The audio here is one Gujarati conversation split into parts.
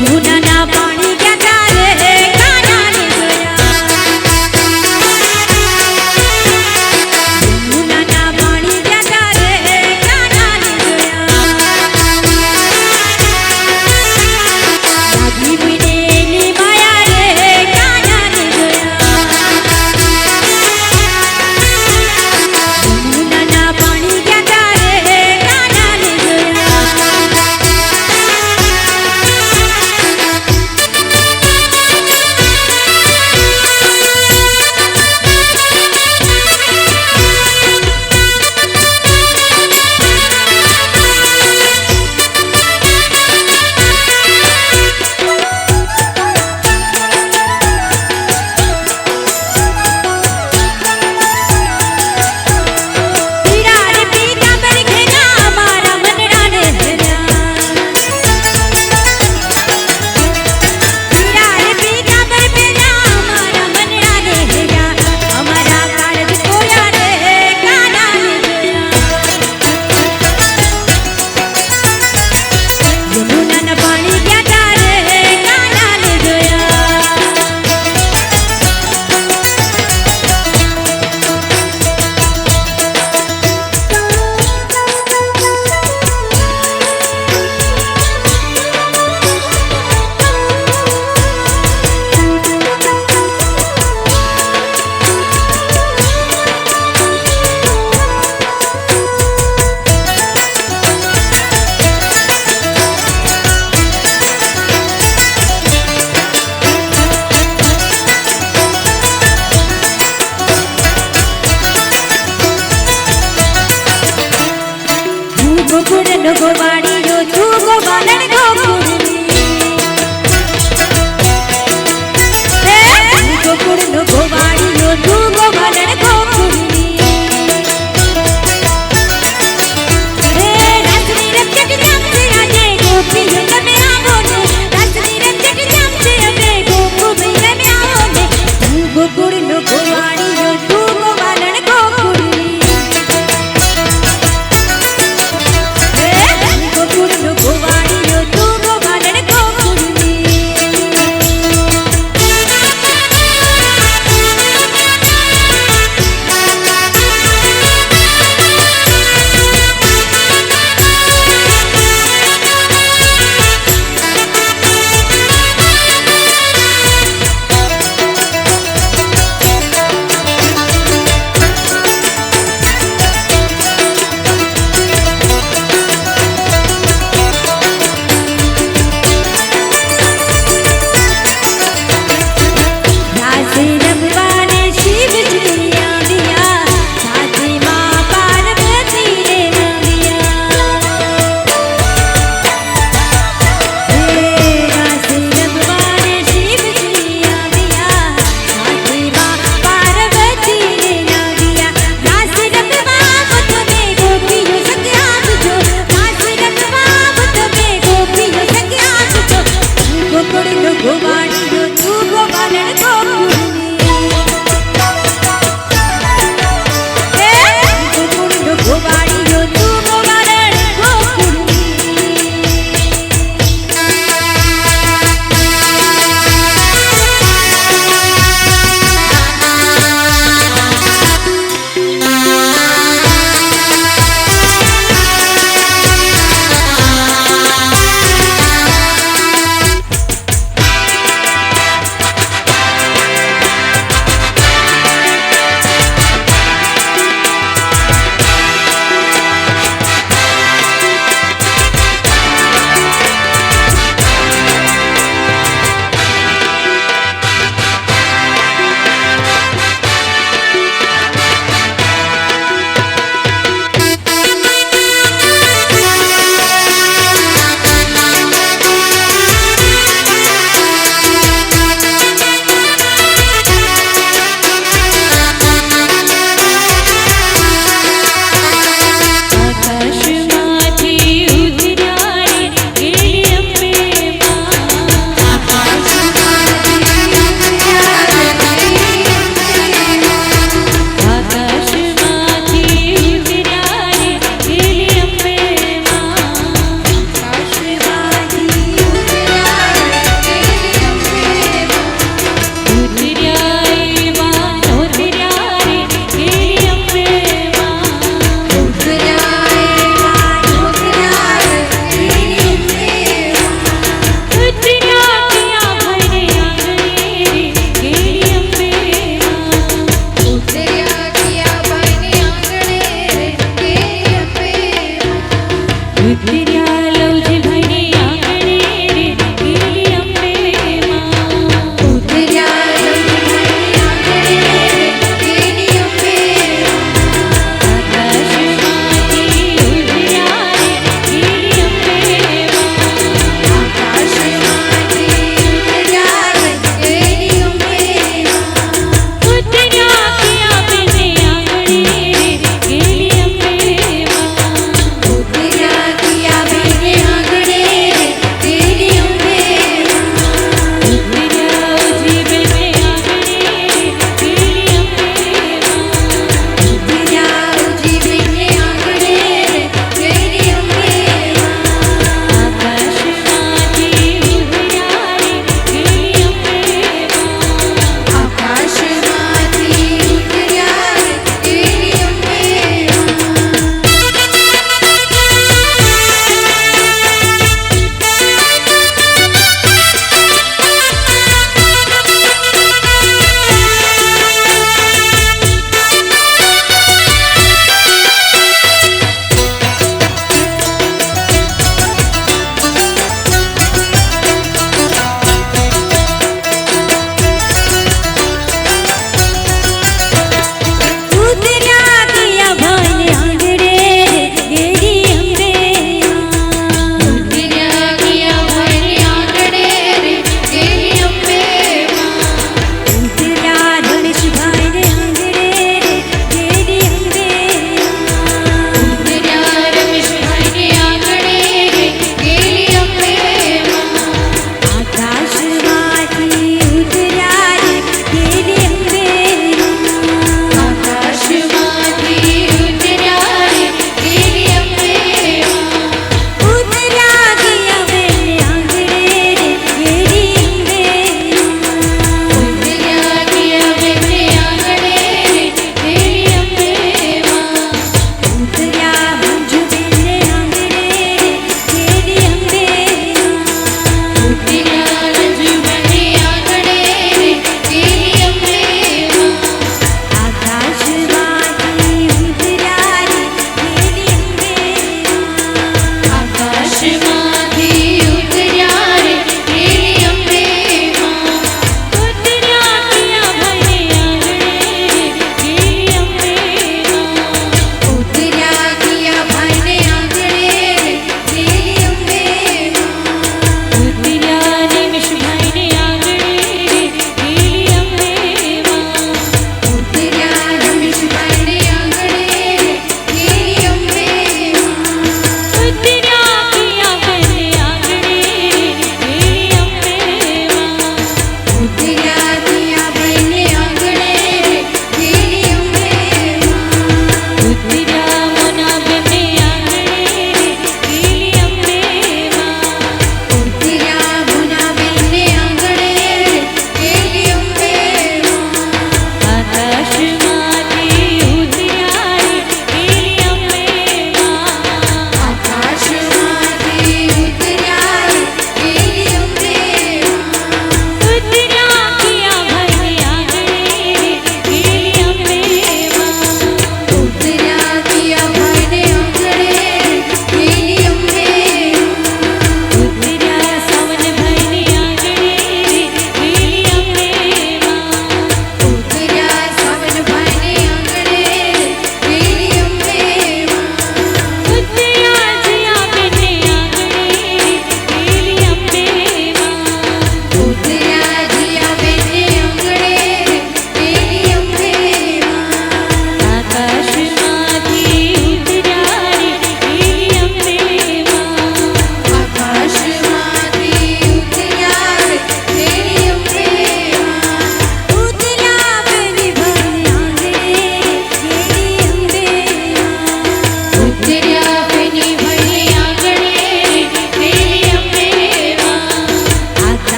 યમુનાના પાણી ગયા રે કાનાને જોયા યમુનાના પાણી ગયા રે કાનાને જોયા લાગી વિનેની માયા રે કાનાને જોયા યમુનાના પાણી ગયા રે કાનાને જોયા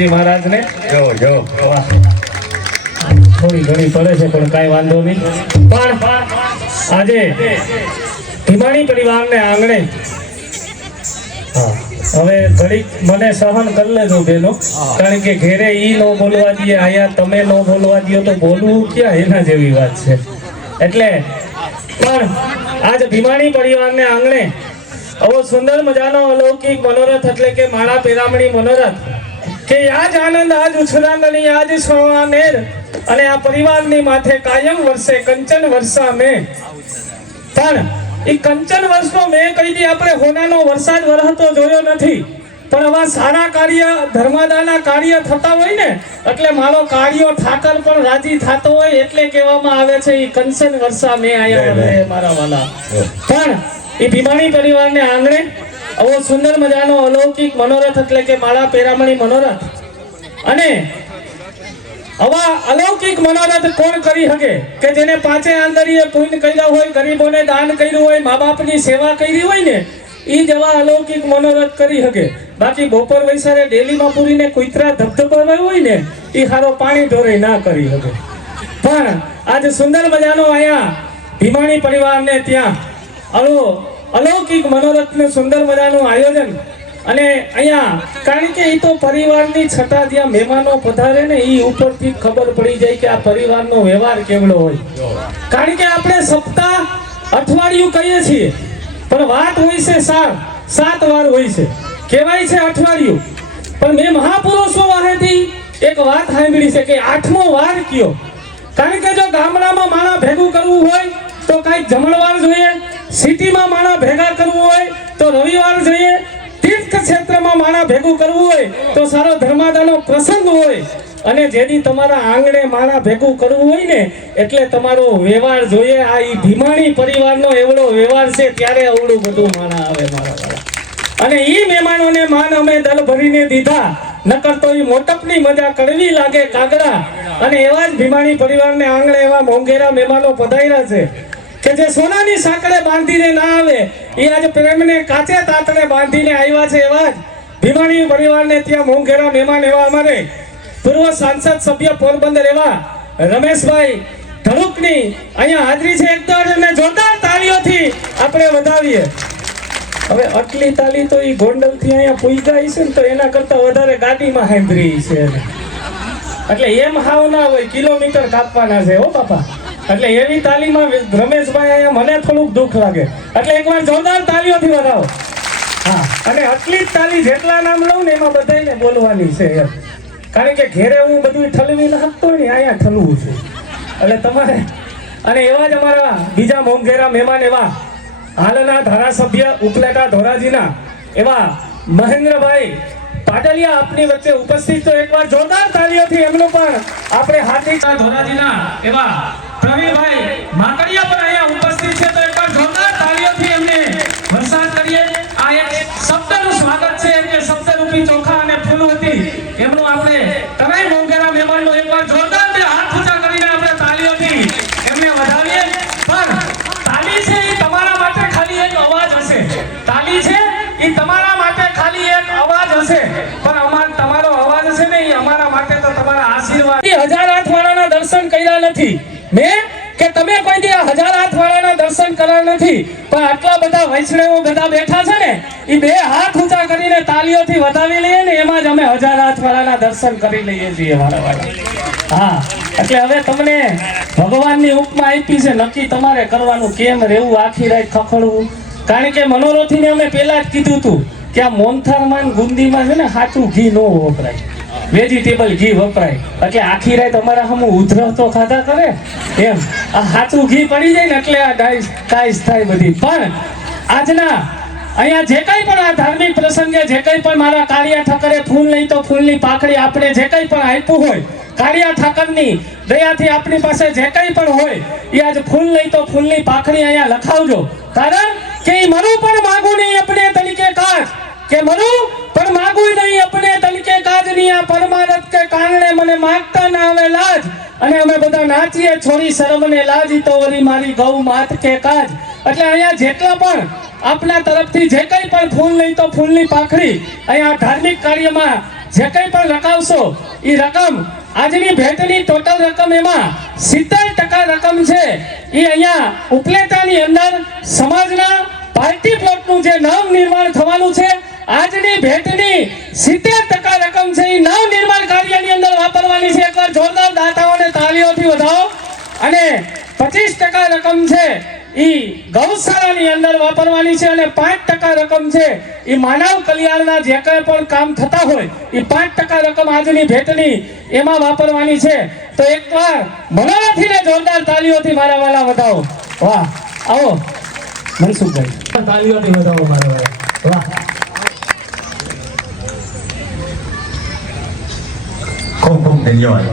હનુમાનજી મહારાજને જો જો વાહ. થોડી ઘણી પડે છે પણ કાંઈ વાંધો નહીં. પણ આજે ભીમાણી પરિવારને આંગણે હા હવે ઘડીક મને સહન કરી લેજો બેનો, કારણ કે ઘેરે ઈ ન બોલવા દે, આયા તમે ન બોલવા દો તો બોલવું ક્યાં એના જેવી વાત છે. એટલે પણ આજ ભીમાણી પરિવારને આંગણે આવો સુંદર મજાનો અલૌકિક મનોરથ એટલે કે માળા પેરામણી મનોરથ કે આજ આનંદ આજ ઉછરાંગણી આજ સોવાનેર અને આ પરિવારની માથે કાયમ વર્ષે કંચન વર્ષા મેં. પણ એ કંચન વર્ષનો મેં કહી દી આપણે હોનાનો વરસાદ વરસતો જોયો નથી, પણ આવા સારા કાર્ય ધર્માદાના કાર્ય થતા હોય ને એટલે મારો કાર્યો ઠાકર પણ રાજી થતો હોય એટલે કહેવામાં આવે છે એ કંચન વર્ષા મેં આયા વરસે મારા વાલા. પણ એ ભીમાણી પરિવારને આંગણે આવો સુંદર મજાનો અલૌકિક મનોરથ એટલે કે માળા પેરામણી મનોરથ અને આવા અલૌકિક મનોરથ કોણ કરી શકે કે જેને પાંચે આંતરીએ પુણ્ય કર્યા હોય, ગરીબોને દાન કર્યું હોય, મા બાપની સેવા કરી હોય ને એ જેવા અલૌકિક મનોરથ કરી શકે. બાકી બપોર વૈસારે ડેલીમાં પૂરીને કુતરા ધબધબાવ્યો હોય ને એ સારો પાણી ઢોરે ના કરી શકે. પણ આજે સુંદર મજાનો અહીંયા ભીમાણી પરિવારને ત્યાં આવો અલૌકિક મનોરથનું સુંદર મજાનું આયોજન અને અહીંયા કારણ કે એ તો પરિવારની છતાં જ્યાં મહેમાનો પધારે ને એ ઉપરથી ખબર પડી જાય કે આ પરિવારનો વ્યવહાર કેવડો હોય. કારણ કે આપણે સપ્તાહ અઠવાડિયું કહીએ છીએ પણ વાત હોય છે સાત વાર હોય છે, કહેવાય છે અઠવાડિયું. પણ મેં મહાપુરુષો વાહેથી એક વાત સાંભળી છે કે 8મો વાર કયો. કારણ કે જો ગામડામાં માણા ભેગું કરવું હોય તો કાંઈક જમણવાર જોઈએ, સિટીમાં માણા ભેગા કરવું હોય તો રવિવાર જોઈએ, તીર્થ ક્ષેત્રમાં માણા ભેગું કરવું હોય તો સારો ધર્માદાનો પ્રસંગ હોય, અને જેથી તમારા આંગણે માણા ભેગું કરવું હોય ને એટલે તમારો વ્યવહાર જોઈએ. આ ઈ ભીમાણી પરિવારનો એવડો વ્યવહાર છે ત્યારે અવડું બધું માણા આવે મારા વાળા. અને ઈ મહેમાનોને માન અમે દલ ભરીને દીધા, નકર તો ઈ મોટપની મજા કડવી લાગે કાગડા. અને એવા જ ભીમાણી પરિવારને આંગણે એવા મોંઘેરા મહેમાનો પધાર્યા છે કે જે સોનાની સાંકળે બાંધીને ના આવે એ આજે પ્રેમને કાચે તાતણે બાંધીને આવ્યા છે. એવા જ ભીમાણી પરિવારને ત્યાં મોંઘેરા મહેમાન એવા અમારે પૂર્વ સાંસદ સભ્ય પોરબંદર એવા રમેશભાઈ ધડુકની અહીંયા હાજરી છે. એકદમ અને જોરદાર તાળીઓથી આપણે વધાવીએ. હવે આટલી તાળી તો એ ગોંડલથી અહીંયા પૂજ્યા છે ને તો એના કરતા વધારે ગાડીમાં સાંભળી છે. એટલે એમ હાવ ના હોય, કિલોમીટર કાપવાના છે હો બાપા. એટલે એવી તાલીમાં રમેશભાઈ અહીંયા મને થોડુંક દુઃખ લાગે એટલે એકવાર જોરદાર તાલીઓથી વધાવો. હા, અને આટલી જ તાલી જેટલા નામ લઉં ને એમાં બધાને બોલવાની છે એમ. કારણ કે ઘેરે હું બધું ઠલવી નાખતો હોય ને અહીંયા ઠલવું છે એટલે તમારે. અને એવા જ અમારા બીજા મોંઘેરા મહેમાન એવા હાલના ધારાસભ્ય ઉપલેટા ધોરાજીના એવા મહેન્દ્રભાઈ પાટલિયા આપની વચ્ચે ઉપસ્થિત. તો એકવાર જોરદાર તાળીઓથી એમનું પણ આપણે હાર્દિક ધોરાજીના એવા પ્રવીણભાઈ માકડિયા પણ અહીંયા ઉપસ્થિત છે. તો એકવાર જોરદાર તાળીઓથી એમને વરસાદ કરીએ. આ એક શબ્દનું સ્વાગત છે કે શબ્દરૂપી ચોખા અને ફૂલવતી એમનું આપણે તમામ મોંઘેરા મહેમાનનો એકવાર જોરદાર બે હાથ ઊંચા કરીને આપણે તાળીઓથી એમને વધાવીએ. પણ તાળી છે એ તમારા માટે ખાલી એક અવાજ હશે. તાળી છે એ તમારા માટે ખાલી એક અવાજ હશે, પણ તમારો અવાજ હશે ને એ અમારા માટે તો તમારા આશીર્વાદ. 1000 હાથવાળાના દર્શન કર્યા નથી મેં કે તમે કોઈ દી 1000 હાથવાળાના દર્શન કર્યા નથી, પણ આટલા બધા વૈષ્ણવો બધા બેઠા છે ને એ બે હાથ ઊંચા કરીને તાળીઓથી વધાવી લઈએ ને એમાં જ અમે 1000 હાથવાળાના દર્શન કરી લઈએ છીએ મારા વાળા. હા, એટલે હવે તમને ભગવાનની ઉપમા આપી છે, નક્કી તમારે કરવાનું કેમ રહેવું આખી રાત ખખડવું. કારણ કે મનોરથીને અમે પહેલા જ કીધું હતું કે આ મોનથારમાં ગુંદીમાં છે ને સાચું ઘી ન વપરાય, વેજીટેબલ ઘી વપરાય. એટલે આખી રાત અમારા હમું ઉધરસ તો ખાધા કરે એમ આ સાચું ઘી પડી જાય ને એટલે આ ડાઈસ થાય બધી. પણ આજના અહીંયા જે કંઈ પણ આ ધાર્મિક પ્રસંગે જે કંઈ પણ મારા કાળિયા ઠાકરે ફૂલ નહીં તો ફૂલની પાખડી આપણે જે કંઈ પણ આપ્યું હોય કાળિયા ઠાકરની દયાથી આપણી પાસે જે કંઈ પણ હોય એ આજ ફૂલ નહીં તો ફૂલની પાખડી અહીંયા લખાવજો. કારણ કે મરું પણ માગું નહીં અપને તરીકે કાજ, કે મરું પણ માગું નહીં અપને તરીકે કાજ ની આ પરમારથ કે કારણે મને માગતા ના આવે લાજ. અને અમે બધા નાચીએ છોડી શરમ ને લાજ તો વળી મારી ગૌ માત કે કાજ. એટલે અહીંયા જેટલા પણ આપના તરફથી જે કંઈ પણ ફૂલ નહીં તો ફૂલની પાખડી અહીંયા ધાર્મિક કાર્યમાં જે કંઈ પણ રકાવશો એ રકમ આજની ભેટની ટોટલ રકમ એમાં 70% રકમ છે એ અહીંયા ઉપલેટાની અંદર સમાજના પાર્ટી પ્લોટનું જે નવ નિર્માણ થવાનું છે આજની ભેટની 70% રકમ છે એ નવ નિર્માણ કાર્યની અંદર વાપરવાની છે. એકવાર જોરદાર દાતાઓને તાળીઓથી વધાવો. અને 25% રકમ છે ઈ ગૌશાળાની અંદર વાપરવાની છે અને 5% રકમ છે ઈ માનવ કલ્યાણના જે કંઈ પણ કામ થતા હોય ઈ 5% રકમ આજની ભેટની એમાં વાપરવાની છે. તો એકવાર મનોરથીને જોરદાર તાળીઓથી મારા વાલા વધાવો. વાહ, આવો મનસુખભાઈ, તાળીઓથી વધાવો મારા વાલા. વાહ, ખૂબ ખૂબ ધન્યવાદ.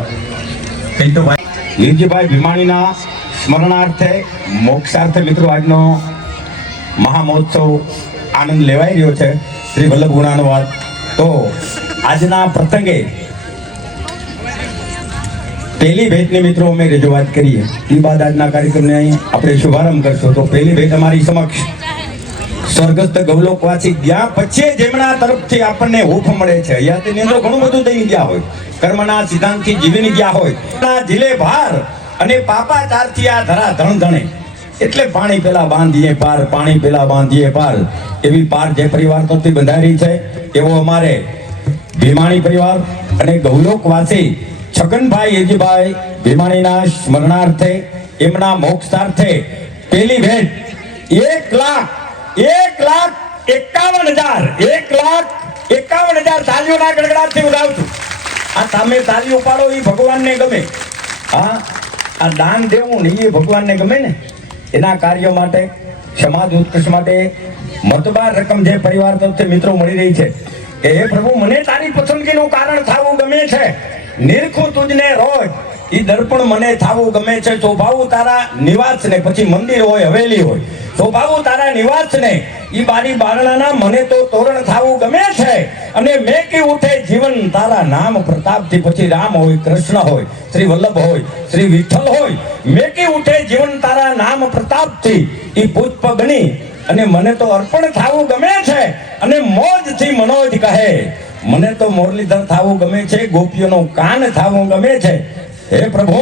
પિન્ટુભાઈ લીરજીભાઈ ભીમાણીના સ્મરણાર્થે મોક્ષાર્થે મિત્રો આજનો મહામહોત્સવ આનંદ લેવાઈ રહ્યો છે. શ્રી વલ્લભ ગુણાનુવાદ. તો આજના પ્રસંગે પહેલી ભેટની મિત્રો અમે રજૂઆત કરીએ એ બાદ આજના કાર્યક્રમને અહીં આપણે શુભારંભ કરશું. તો પહેલી ભેટ અમારી સમક્ષ સ્વર્ગસ્થ ગૌલોકવાસી ગયા પછી જેમના તરફથી આપણને હૂફ મળે છે. અહીંયા તેની અંદર ઘણું બધું દઈ ગયા હોય, કર્મના સિદ્ધાંતથી જીવીને ગયા હોય, જીલે ભાર અને પાપાચારથી આ ધરા ધણ ધણે એટલે પાણી પેલા બાંધીએ પાર, પાણી પેલા બાંધીએ પાર, એવી પાર જે પરિવાર તરફથી બંધાયેલી છે એવો અમારે ભીમાણી પરિવાર અને ગૌલોકવાસી છગનભાઈ યજીભાઈ ભીમાણીના સ્મરણાર્થે એમના મોક્ષાર્થે પહેલી ભેટ 1,51,000 તાલીઓના ગડગડાટથી ઉડાવશું. આ તમે તાલીઓ પાડો એ ભગવાનને ગમે. હા, આ દાન દેવું ને એ ભગવાનને ગમે ને. એના કાર્ય માટે, સમાજ ઉત્કર્ષ માટે મતબાર રકમ જે પરિવાર તરફથી મિત્રો મળી રહી છે કે હે પ્રભુ મને તારી પસંદગીનું કારણ થાવું ગમે છે, નિરખું તુજને રોજ ઈ દર્પણ મને થાવું ગમે છે, શોભાવું તારા નિવાસ ને, પછી મંદિર હોય હવેલી હોય, શોભાવું તારા નિવાસ ને, ઈ બારી બારણાના મને તો તોરણ થાવું ગમે છે, અને મેકી ઉઠે જીવન તારા નામ પ્રતાપથી, પછી રામ હોય, કૃષ્ણ હોય, શ્રી વલ્લભ હોય, શ્રી વિઠ્ઠલ હોય, મેકી ઉઠે જીવન તારા નામ પ્રતાપથી, ઈ પુષ્પ ગણી અને મને તો અર્પણ થાવું ગમે છે, અને મોજથી મનોજ કહે મને તો મુરલીધર થાવું ગમે છે, ગોપીઓનો કાન થાવું ગમે છે. હે પ્રભુ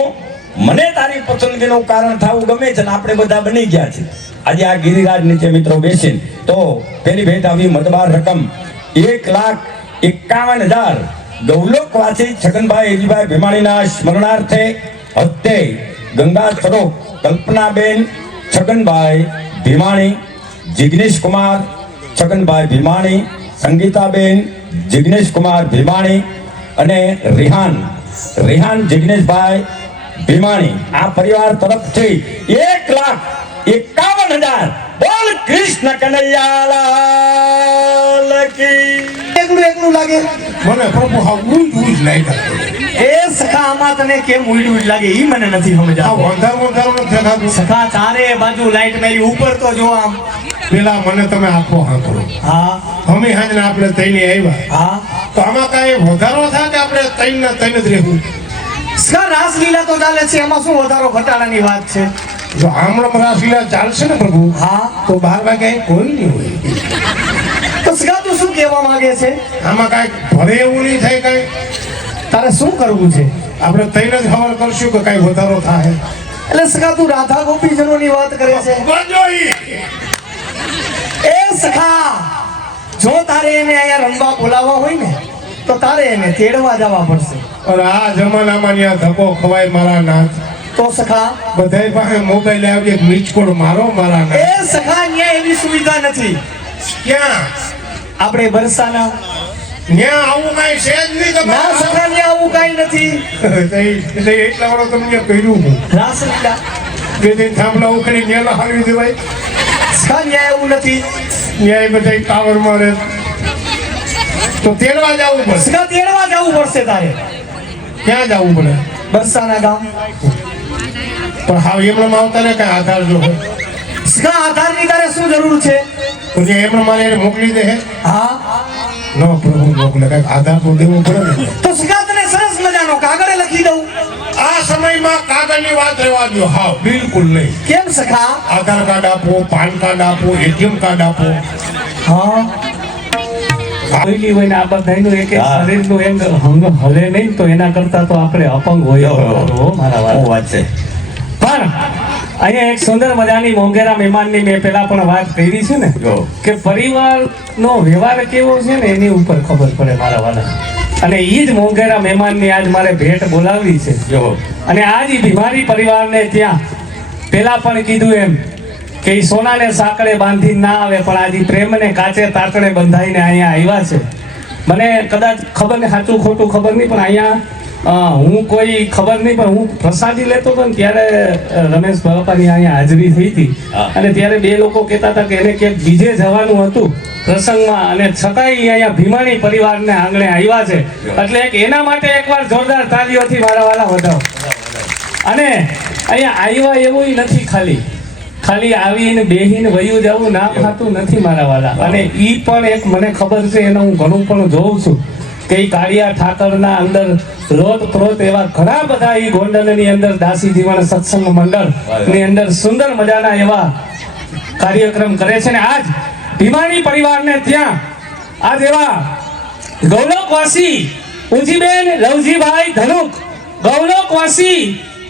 મને તારી પસંદગીનું કારણ થાવું ગમે છે. ને આપણે બધા બની ગયા છે આજે આ ગિરિરાજ નીચે મિત્રો બેસીને. તો પેલી ભેટ આવી મતબાર રકમ 1,51,000 ગૌલોકવાસી છગનભાઈ યજીભાઈ ભીમાણીના સ્મરણાર્થે હસ્તે ગંગા સ્વરૂપ કલ્પનાબેન છગનભાઈ ભીમાણી, જિગ્નેશ કુમાર છગનભાઈ ભીમાણી, સંગીતાબેન જિગ્નેશ કુમાર ભીમાણી અને રિહાન જિગ્નેશભાઈ ભીમાણી, આ પરિવાર તરફથી 1,51,000. બોલ કૃષ્ણ કનૈયાલાલ કી. એકલું લાગે મને પ્રભુ હા ઉઈ જ લાગ્યા. એ સખા આમાં તને કેમ ઉઈડું લાગે ઈ મને નથી સમજાતું. અંધારું દેખાતું. સખા ચારે બાજુ લાઈટ મારી ઉપર તો જો આમ. પેલા મને તમે આપો હાથો. હા અમે હાજને આપણે તૈની આવ્યા. હા તો આમાં કાંઈ વધારો થાય કે આપણે તૈન જ રહેવું? સખા રાસલીલા તો ચાલે છે, એમાં શું વધારો ઘટાડાની વાત છે? જો આમળમ રાસલીલા ચાલશે ને પ્રભુ, હા તો 12 વાગે કોઈ નહીં હોય. તો સખા તું શું કહેવા માંગે છે? આમાં કાંઈ ભરે એવું નહીં થાય. કાંઈ તારે શું કરવું છે? આપણે તૈન જ ખબર કરશું કે કાંઈ વધારો થાય. એટલે સખા તું રાધા ગોપીજનોની વાત કરે છે? એ સખા જો તારે એને અહીંયા રમવા બોલાવવા હોય ને તો તારે એને તેડવા જવા પડશે. અને આ જમાનામાં ત્યાં ધક્કો ખવાય મારા નાથ. તો સખા બધાય પાસે મોબાઈલ આવી એક મીચકોડ મારો મારા નાથ. એ સખા અહીંયા એવી સુવિધા નથી. ક્યાં આપણે બરસાના ત્યાં આવું કાંઈ છે જ નહીં. ના સખા ત્યાં આવું કાંઈ નથી. એટલે એટલા વાળો તમને કહ્યું હું રાસલીલા બે દિન થાંભલા ઉખડી ન્યાલા હાલવી દેવાય. સખા ત્યાં એવું નથી. ન્યાય બધા કાવરમાં રહે તો તેડવા જવું પડશે. સખા તેડવા જવું પડશે તારે. ક્યાં જવું પડે? બરસાના ગામ. પણ હાવ એમણે આવતા ને કઈ આધાર જો હોય. સખા આધારની તારે શું જરૂર છે? તો જે એમણે મારે એને મોકલી દે હે. હા નો પ્રભુ મોકલે, કઈક આધાર તો દેવો પડે ને. તો સખા તને સરસ મજાનો કાગળ લખી દઉં. આ સમયમાં કાગળની વાત રહેવા દો. હા બિલકુલ નહીં. કેમ સખા? આધાર કાર્ડ આપો, પાન કાર્ડ આપો, એટીએમ કાર્ડ આપો. હા કોઈલી હોય ને આ બધાયનું એક એક હા. શરીરનું એક અંગ હલે નહીં તો એના કરતા તો આપણે અપંગ હોય તો મારા શું વાલા. વાત છે પણ અહીંયા એક સુંદર મજાની મોંઘેરા મહેમાનની મેં પેલા પણ વાત કરી છે ને જો. કે પરિવારનો વ્યવહાર કેવો છે ને એની ઉપર ખબર પડે મારા વાલા. અને એ જ મોંઘેરા મહેમાનની આજ મારે ભેટ બોલાવવી છે. જો અને આજ ઈ ભીમારી પરિવારને ત્યાં પેલા પણ કીધું એમ કે ઈ સોનાને સાંકળે બાંધી ના આવે પણ આજે પ્રેમને કાચે તાતણે બંધાઈને અહીંયા આવ્યા છે. મને કદાચ ખબર ને સાચું ખોટું ખબર નહીં પણ અહીંયા હું કોઈ ખબર નહીં પણ હું પ્રસાદી લેતો હતો ને ત્યારે રમેશ બાપાની અહીંયા હાજરી થઈ હતી. હા. અને ત્યારે બે લોકો કહેતા હતા કે એને ક્યાંક બીજે જવાનું હતું પ્રસંગમાં અને છતાંય ઈ અહીંયા ભીમાણી પરિવારને આંગણે આવ્યા છે. એટલે એક એના માટે એકવાર જોરદાર તાલીઓથી મારા વાલા વધાવો. અને અહીંયા આવ્યા એવું નથી ખાલી આવીને બેહીને વયું જવું નામ ખાતું નથી મારા વાલા. અને ઈ પણ એક મને ખબર છે એને હું ઘણું પણ જોઉં છું કે ઈ કાળિયા ઠાકરના અંદર રોત પ્રોત એવા ઘણા બધા ઈ ગોંડલની અંદર દાસી જીવન સત્સંગ મંડળ ની અંદર સુંદર મજાના એવા કાર્યક્રમ કરે છે. ને આજ ભીમાણી પરિવારને ત્યાં આજ એવા ગૌલોકવાસી ઉજીબેન લવજીભાઈ ધનુક, ગૌલોકવાસી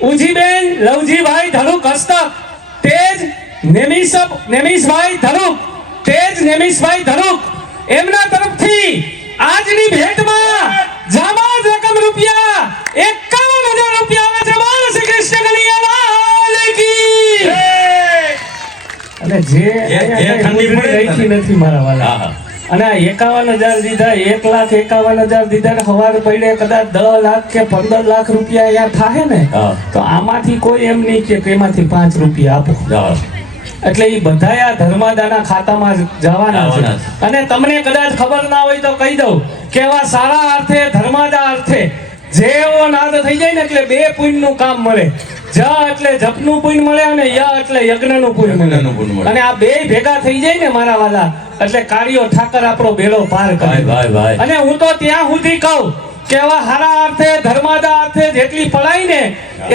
ઉજીબેન લવજીભાઈ ધનુક હસ્તક તેજ નેમિશભાઈ ધનુક, તેજ નેમિશભાઈ ધનુક એમના તરફથી આજની ભેટમાં જામાજ રકમ રૂપિયા 51,000 રૂપિયા આવે છે. બોલો શ્રી કૃષ્ણ કનૈયાલાલ કી. અને જે અહીંયા ઠંડી પડે ને. રાખી નથી મારા વાલા. હા. અને આ 51,000 દીધા, 1,51,000 દીધા, હવાર પડે કદાચ 10 લાખ કે 15 લાખ રૂપિયા અહીંયા થાય ને હા. તો આમાંથી કોઈ એમ નહીં કે એમાંથી 5 રૂપિયા આપો. જાઓ. એટલે એ બધા આ ધર્માદાના ખાતામાં જવાના છે. જવાના છે. અને તમને કદાચ ખબર ના હોય તો કહી દઉં કે એવા સારા અર્થે ધર્માદા અર્થે જેવો નાદ થઈ જાય ને એટલે 2 પુણ્યનું કામ મળે. જ એટલે જપનું પુણ્ય મળે અને ય એટલે યજ્ઞનું પુણ્ય યજ્ઞનું પુણ્ય મળે. મળે. અને આ બે ભેગા થઈ જાય ને મારા વાલા એટલે કાળિયો ઠાકર આપણો બેડો પાર કરે. ભાઈ. અને હું તો ત્યાં સુધી કહું કે આવા હારા અર્થે ધર્માદા અર્થે જેટલી પડાય ને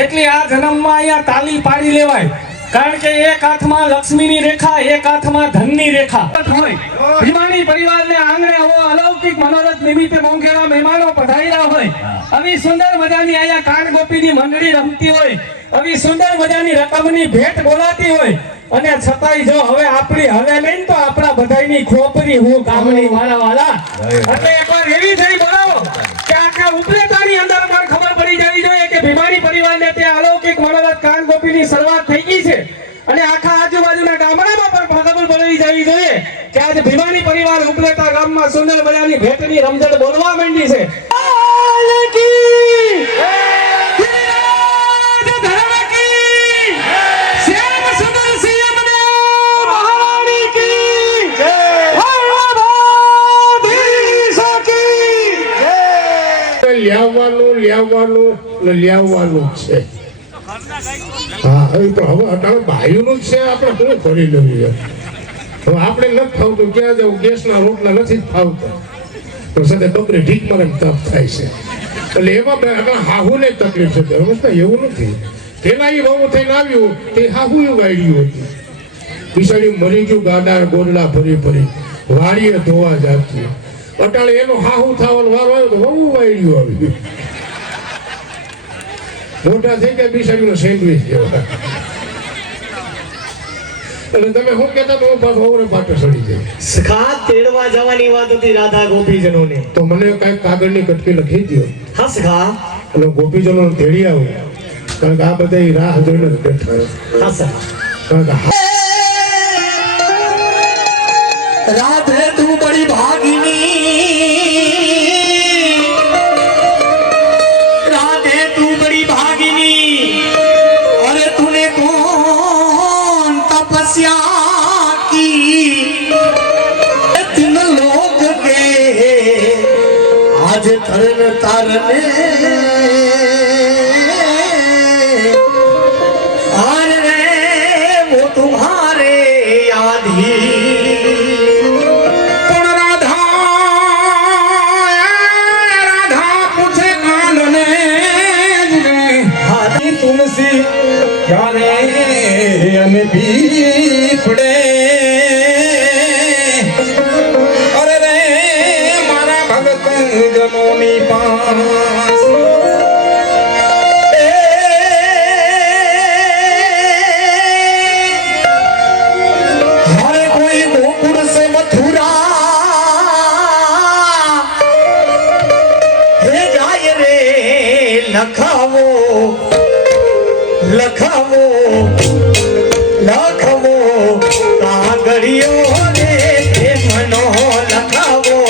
એટલી આ જન્મમાં અહીંયા તાલી પાડી લેવાય. કારણ કે એક હાથમાં લક્ષ્મીની રેખા, એક હાથમાં ધનની રેખા હોય. ભીમાણી પરિવારને આંગણે આવો અલૌકિક મનોરથ નિમિત્તે મોંઘેરા મહેમાનો પધાર્યા હોય. આવી સુંદર મજાની અહીંયા કાન ગોપીની મંડળી રમતી હોય, આવી સુંદર મજાની રકમની ભેટ બોલાતી હોય. અને છતાંય જો હવે આપણી હવે નહીં તો આપણા બધાયની ખોપરી હું કામની મારા વાલા. એટલે એકવાર એવી થઈ બોલાવો કે આખા ઉપલેટાની અંદર પણ ખબર પડી જવી જોઈએ કે ભીમાણી પરિવારને ત્યાં અલૌકિક મનોરથ કાન ગોપીની શરૂઆત થઈ ગઈ છે. અને આખા આજુબાજુના ગામડામાં પણ ખબર પડી જવી જોઈએ કે આજે ભીમાણી પરિવાર ઉપલેટા ગામમાં સુંદર મજાની ભેટની રમઝટ બોલવા માંડી છે. લેવાનું છે. હા એ તો હવે અટાણે ભાઈનું જ છે. આપણે શું કરી લેવું? હવે આપણે નથી ફાવતું ક્યાં જવું? ગેસના રોટલા નથી જ ફાવતા તો સાથે બકરી ઢીક મારે તપ થાય છે. એટલે એમાં હાહુને તકલીફ છે. સમજતા એવું નથી. પેલા એ વહુ થઈને આવ્યું તે હાહુ વાળ્યું હતું. બિસાડી મરી ગયું ગાડા ગોરડા ફરી વાડીએ ધોવા જાતી. અટાણે એનો હાહુ થવાનો વારો આવ્યો તો વહુ વાળ્યું આવ્યું. મોટા થઈ ગયા બિસાડીનો સેન્ડવીચ જેવા. એટલે તમે શું કહેતા તો હું પાછો ઓરે પાટો સડી જાય. સખા તેડવા જવાની વાત હતી રાધા ગોપીજનોને. તો મને કઈ કાગળની કટકી લખી દો. હા સખા. એટલે ગોપીજનો તેડી આવું. કારણ કે આ બધા રાહ જોઈને જ બેઠા. હા સખા. કારણ કે राधे तू बड़ी भागिनी, राधे तू बड़ी भागिनी, अरे तूने कौन तपस्या की, तीन लोग के आज तरन तारने, अरे वो तुम्हारे याद ही तुलसी क्यारे हमें पीपड़े, अरे रे લખાવો લખાવો લખવો કાગળિયો રે પ્રેમનો લખાવો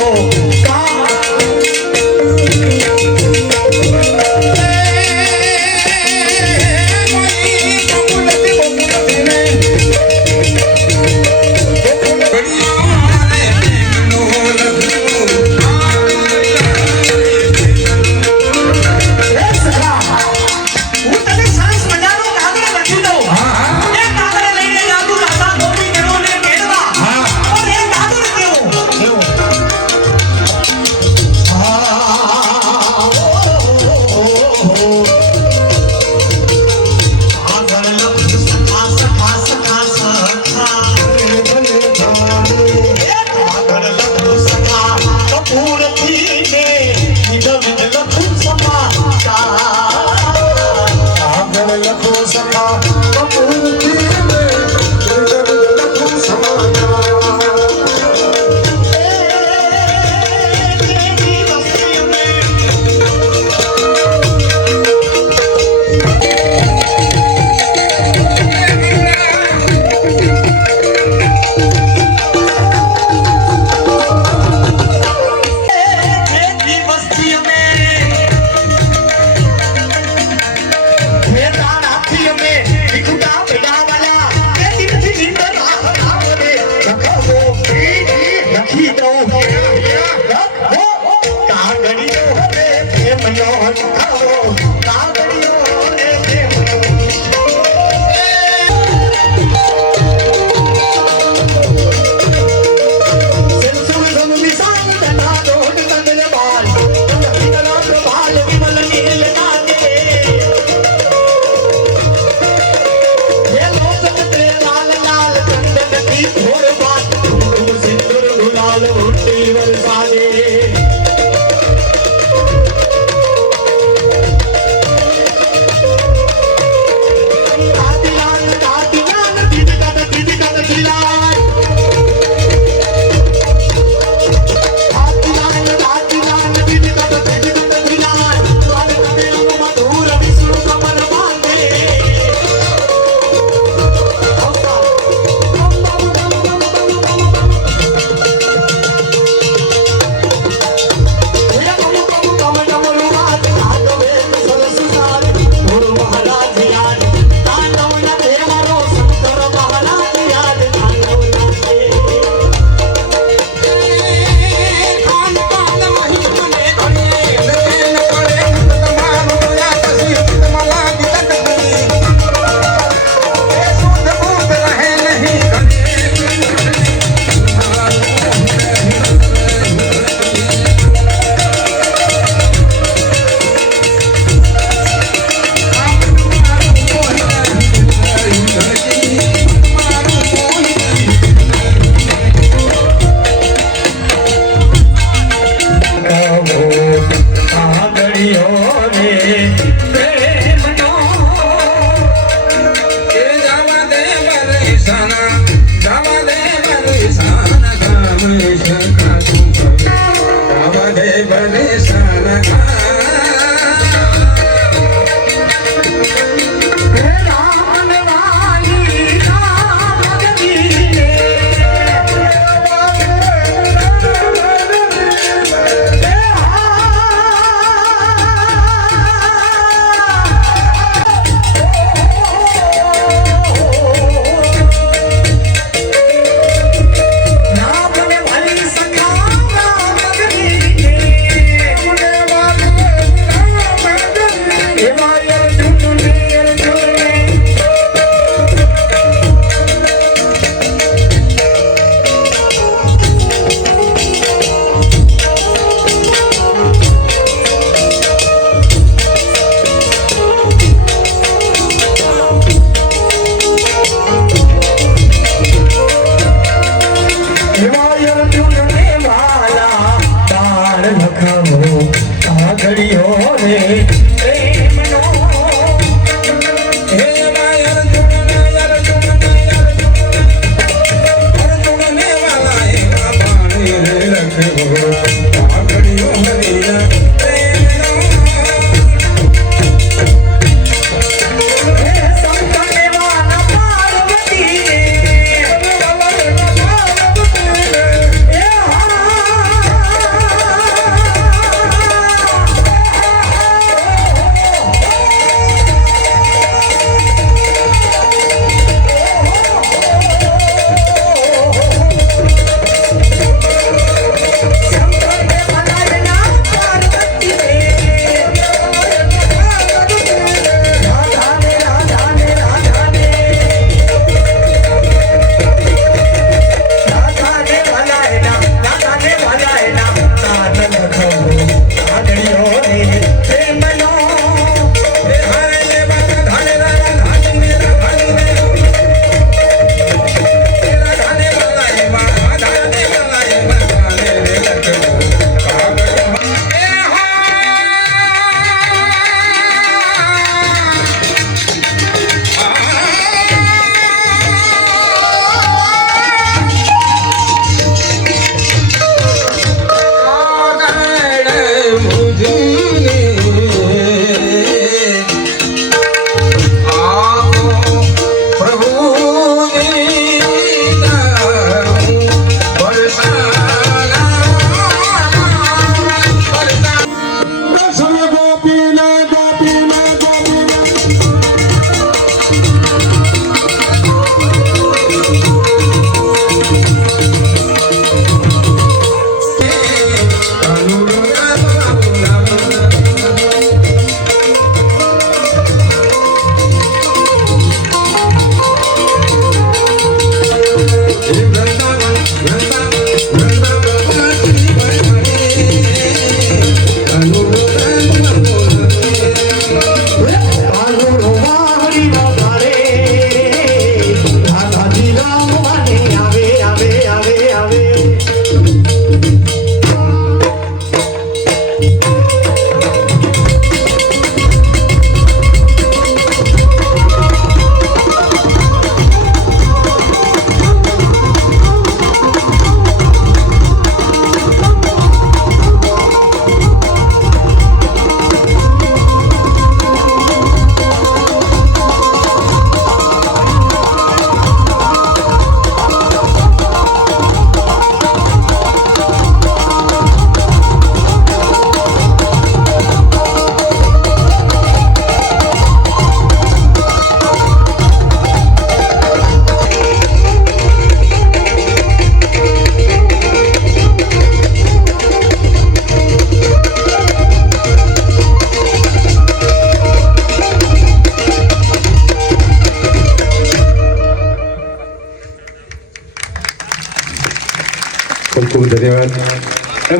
ખૂબ ખૂબ ધન્યવાદ.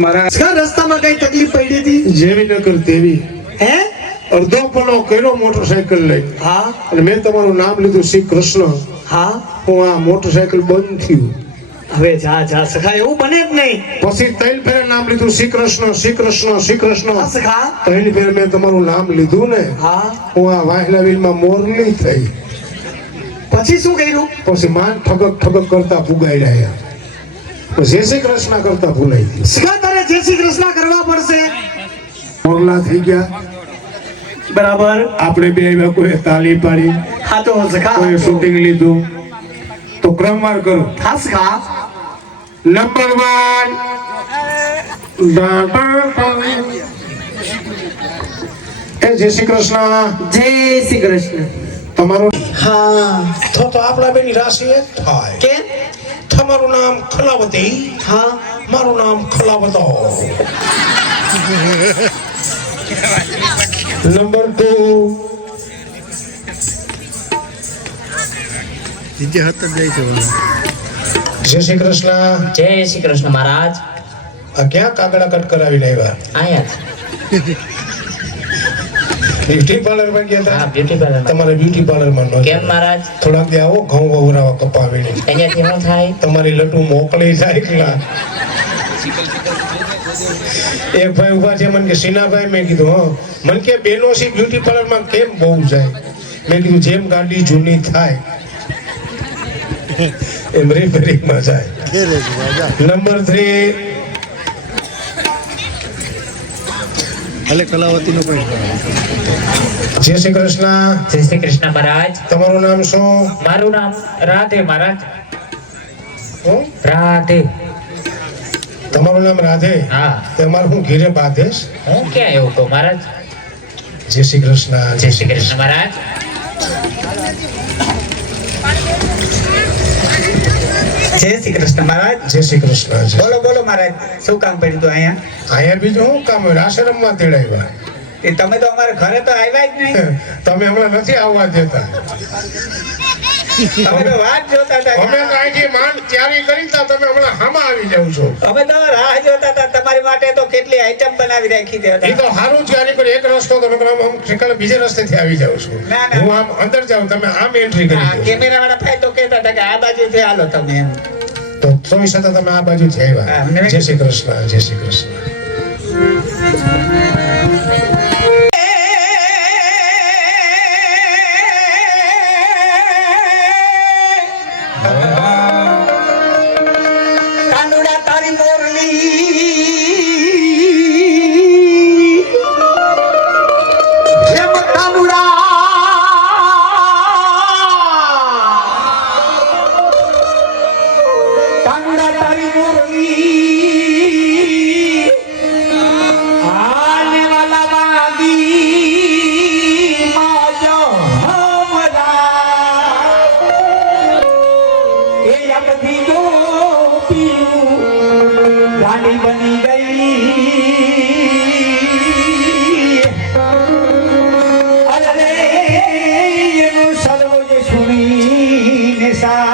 મારા સખા રસ્તામાં કઈ તકલીફ પડી હતી? જેવી નકર તેવી હે? અડધો પલો કર્યો મોટરસાયકલ લઈ હા અને મેં તમારું નામ લીધું શ્રી કૃષ્ણ. હા હું આ મોટરસાયકલ બંધ થયું. હવે જા જા સખા, એવું બને જ નહીં. પછી ત્રણ ફેરે નામ લીધું શ્રી કૃષ્ણ શ્રી કૃષ્ણ શ્રી કૃષ્ણ. હા સખા. ત્રણ ફેરે મેં તમારું નામ લીધું ને હા હું આ વાહલા વિલમાં મોરલી થઈ. પછી શું કર્યું? પછી માન ઠગક ઠગક કરતા ફુગાઈ રહ્યા. જય શ્રી કૃષ્ણ કરતા ભૂલાઈ ગઈ. સખા તારે જય શ્રી કૃષ્ણ કરવા પડશે. મોરલા થઈ ગયા. બરાબર. આપણે બે આવ્યા, કોઈ તાલી પાડી, હા તો સખા કોઈ શૂટિંગ લીધું. તો ક્રમવાર કરું. હા સખા. નંબર 1 એ જય શ્રી કૃષ્ણ. જય શ્રી કૃષ્ણ. તમારું હા તો આપણા બેની રાશિ એક થાય. કે તમારું નામ ખલાવતી, હા મારું નામ ખલાવતો. નંબર 2 જય શ્રી કૃષ્ણ. જય શ્રી કૃષ્ણ મહારાજ. આ ક્યાં કાગડા કટ કરાવીને આવ્યા? અહીંયા બ્યુટી પાર્લર માં ગયા હા હતા? Beauty parlour. તમારે બ્યુટી પાર્લર માં ન કેમ મહારાજ? થોડાક દે આવો, ઘઉં વવરાવા કપાવીને. અહીંયાથી શું થાય? તમારી લટુ મોકલી જાય એકલા. એક ભાઈ ઉભા છે, મને કે સીનાભાઈ. મેં કીધું હા. મને કે બેનો સી બ્યુટી પાર્લર માં કેમ બહુ જાય? મેં કીધું જેમ ગાડી જૂની થાય એમ રિપેરિંગ માં જાય. નંબર 3 જય શ્રી કૃષ્ણ. જય શ્રી કૃષ્ણ મહારાજ. તમારું નામ શું? મારું નામ રાધે મહારાજ. હું? રાધે. તમારું નામ રાધે? હા. તમારું હું ઘીરે બાધેશ. હું ક્યાં એવું કહું મહારાજ? જય શ્રી કૃષ્ણ. જય શ્રી કૃષ્ણ મહારાજ. જય શ્રી કૃષ્ણ મહારાજ. જય શ્રી કૃષ્ણ. બોલો બોલો મહારાજ, શું કામ પડ્યું હતું અહીંયા? અહીંયા બીજું શું કામ હોય? આશ્રમમાં તેડાવ્યા. એ તમે તો અમારા ઘરે તો આવ્યા જ નહીં. તમે હમણાં નથી આવવા દેતા. અમે તો વાત જોતા હતા. અમે તો અહીંથી માંડ તૈયારી કરી તા, તમે હમણાં હામાં આવી જાવ છો. અમે તો રાહ જોતા હતા તમારી માટે. તો કેટલી આઈટમ બનાવી રાખી દે. એ તો સારું તૈયારી કરી. એક રસ્તો તમે શીખર બીજે રસ્તેથી આવી જાવ છો. ના, ના. હું આમ અંદર જાઉં, તમે આમ એન્ટ્રી કરી દો. કેમેરા વાળા ભાઈ તો કહેતા હતા કે આ બાજુથી હાલો તમે એમ. તો તોય છતાં તમે આ બાજુથી આવ્યા. હા, મેં- જય શ્રી કૃષ્ણ. જય શ્રી કૃષ્ણ. કાનુડા તારી મોરલી જેમ કાનુડા કાનુડા તારી મોરલી આને વાલા વાગી માજો હમરા એ યમથી જો રાની બની ગઈ. અરે એનું સર્વ જે સુણીને સા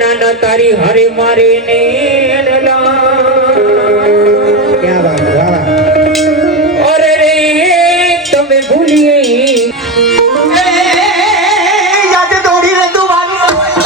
ભણા ન તારી હારે મારે ને ક્યાં વાત વાહ અરે રે તમે ભૂલીએ યાદ દોડી રે તું વાલી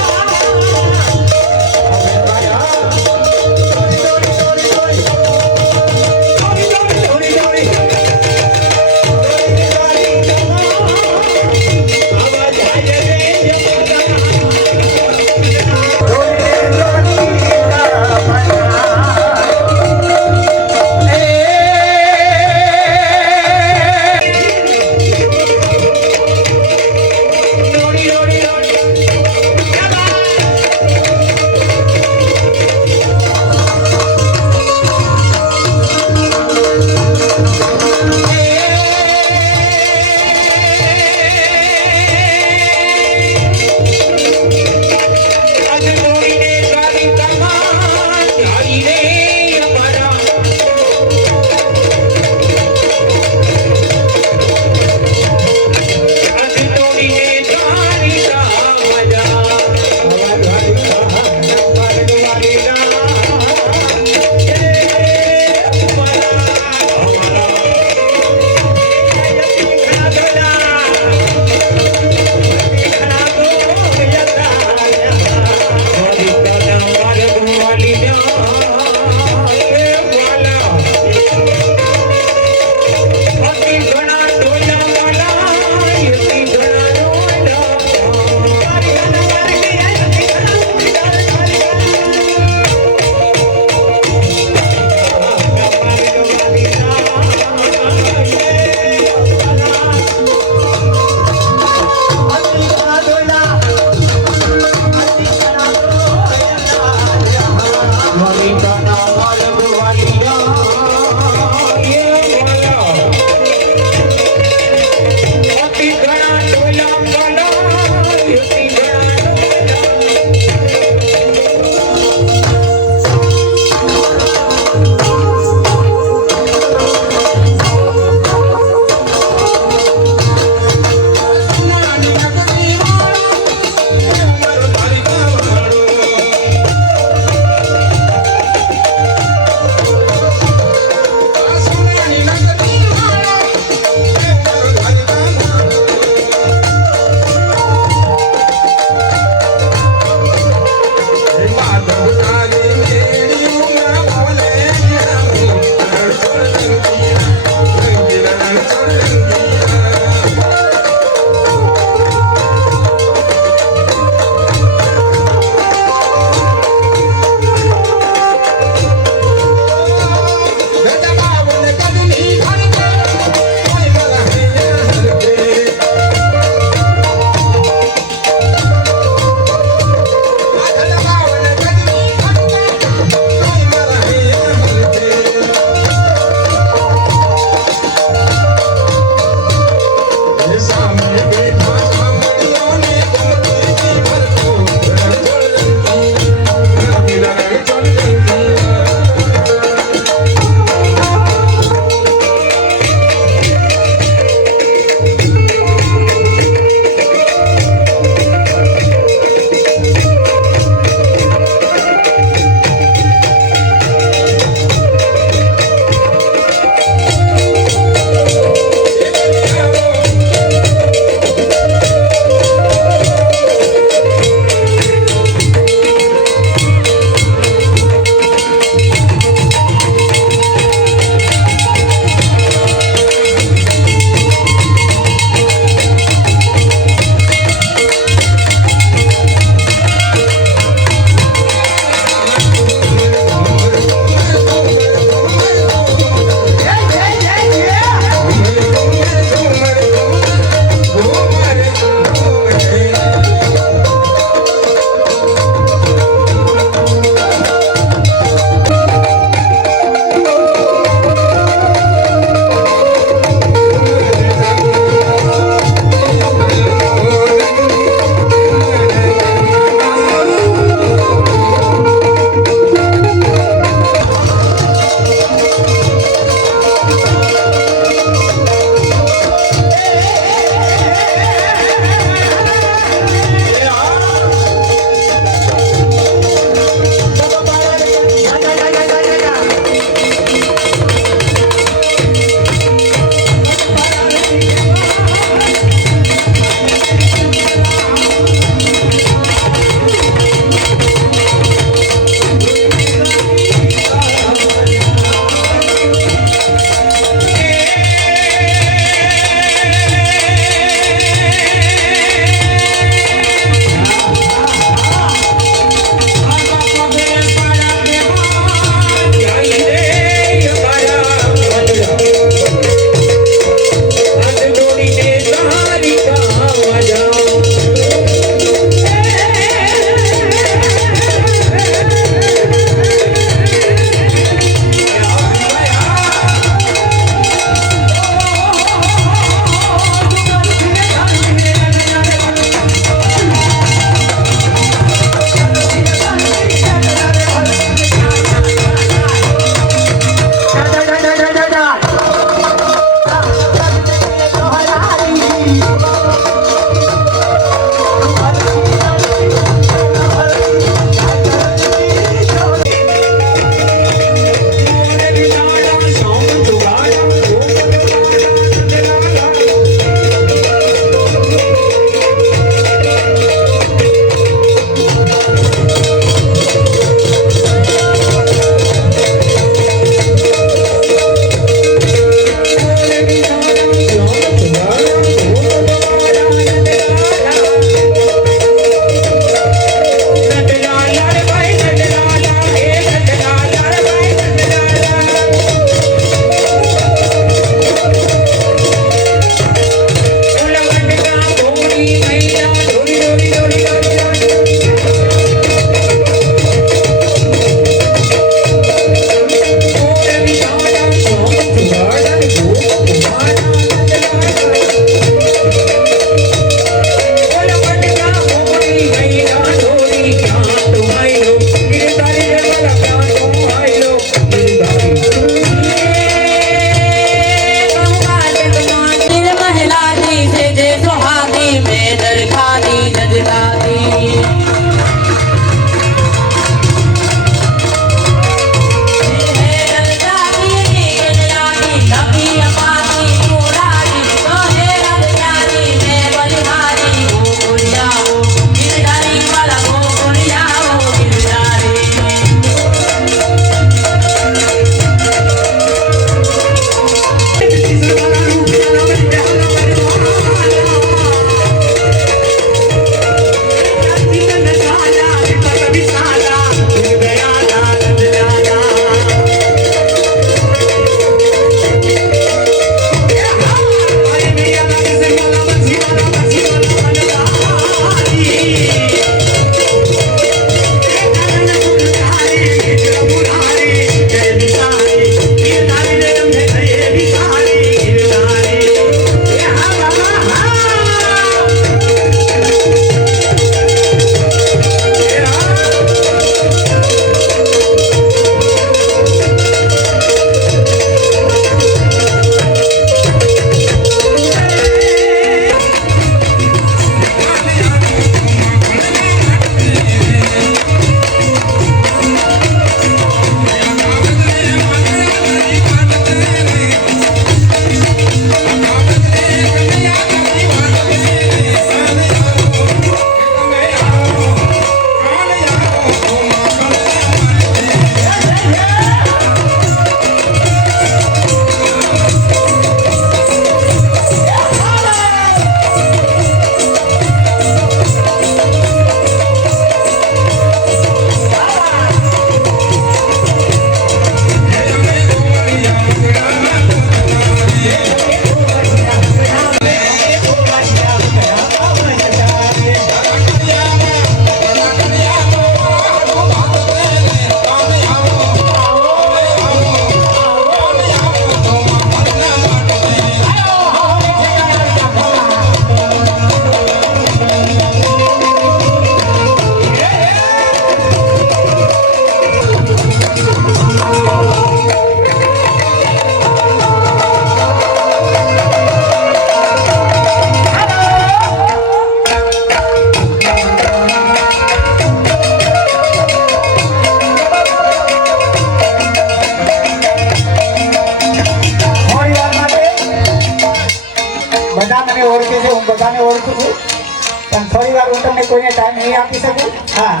પણ થોડી વાર હું તમને કોઈને ટાઈમ નહીં આપી શકું. હા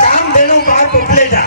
કામ દેનું બાપ ઉપલે જા